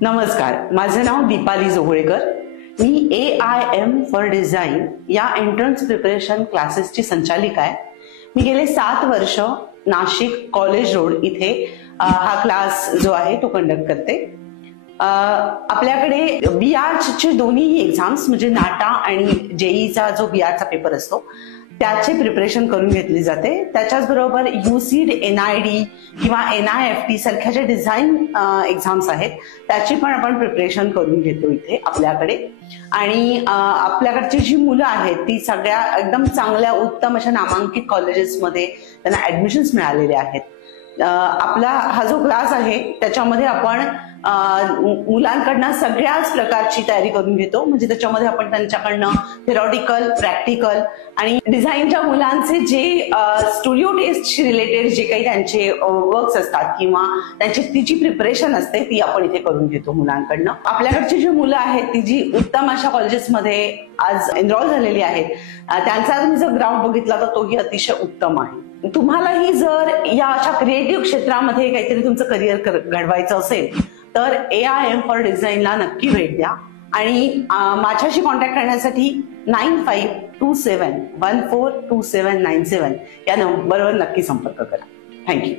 नमस्कार, माझे नाव दीपाली जोगळेकर. मी AIM for design या एंट्रन्स प्रिपरेशन क्लासेसची संचालिका आहे. मी गेले 7 वर्ष नाशिक कॉलेज रोड इथे हा क्लास जो आहे तो कंडक्ट करते. आपल्याकडे BRचे दोन्ही एक्झाम्स म्हणजे नाटा आणि JEEचा जो BRचा पेपर असतो त्याचे प्रिपरेशन करून घेतली जाते. त्याच्याच बरोबर UCEED, NID किंवा NIFT सारख्या ज्या डिझाईन एक्झाम्स आहेत त्याची पण आपण प्रिपरेशन करून घेतो इथे आपल्याकडे. आणि आपल्याकडची जी मुलं आहेत ती सगळ्या एकदम चांगल्या उत्तम अशा नामांकित कॉलेजेसमध्ये त्यांना ऍडमिशन्स मिळालेले आहेत. आपला हा जो क्लास आहे त्याच्यामध्ये आपण मुलांकडनं सगळ्याच प्रकारची तयारी करून घेतो. म्हणजे त्याच्यामध्ये आपण त्यांच्याकडनं थेरॉटिकल, प्रॅक्टिकल आणि डिझाईनच्या मुलांचे जे स्टुडिओ टेस्टशी रिलेटेड जे काही त्यांचे वर्क्स असतात किंवा त्यांची तिची प्रिपरेशन असते ती आपण इथे करून घेतो मुलांकडनं. आपल्याकडची जी मुलं आहेत ती जी उत्तम अशा कॉलेजेसमध्ये आज एनरोल झालेली आहेत त्यांचा तुम्ही जर ग्राउंड बघितला तर तोही अतिशय उत्तम आहे. तुम्हालाही जर या अशा क्रिएटिव्ह क्षेत्रामध्ये काहीतरी तुमचं करिअर घडवायचं असेल तर AIM फॉर डिझाईनला नक्की भेट द्या. आणि माझ्याशी कॉन्टॅक्ट करण्यासाठी 9527142797 या नंबरवर नक्की संपर्क करा. थँक्यू.